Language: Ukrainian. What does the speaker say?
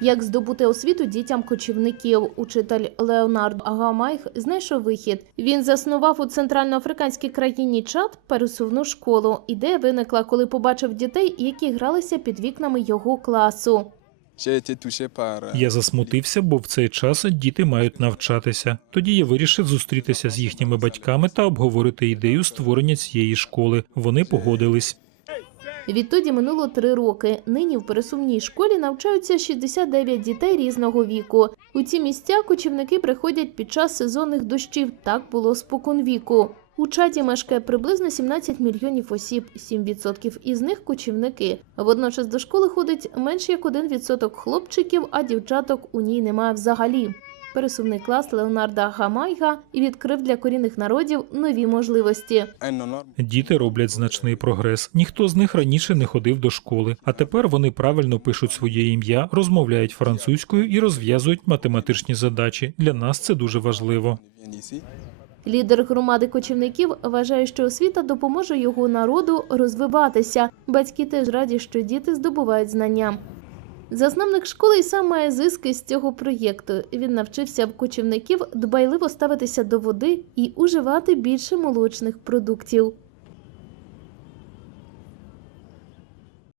Як здобути освіту дітям кочівників? Учитель Леонард Агамайх знайшов вихід. Він заснував у центральноафриканській країні Чад пересувну школу. Ідея виникла, коли побачив дітей, які гралися під вікнами його класу. Я засмутився, бо в цей час діти мають навчатися. Тоді я вирішив зустрітися з їхніми батьками та обговорити ідею створення цієї школи. Вони погодились. Відтоді минуло три роки. Нині в пересувній школі навчаються 69 дітей різного віку. У ці місця кочівники приходять під час сезонних дощів. Так було споконвіку. У чаті мешкає приблизно 17 мільйонів осіб, 7% із них кочівники. Водночас до школи ходить менше як 1% хлопчиків, а дівчаток у ній немає взагалі. Пересувний клас Леонарда Гамайга і відкрив для корінних народів нові можливості. Діти роблять значний прогрес. Ніхто з них раніше не ходив до школи, а тепер вони правильно пишуть своє ім'я, розмовляють французькою і розв'язують математичні задачі. Для нас це дуже важливо. Лідер громади кочівників вважає, що освіта допоможе його народу розвиватися. Батьки теж раді, що діти здобувають знання. Засновник школи й сам має зиски з цього проєкту. Він навчився в кочівників дбайливо ставитися до води і уживати більше молочних продуктів.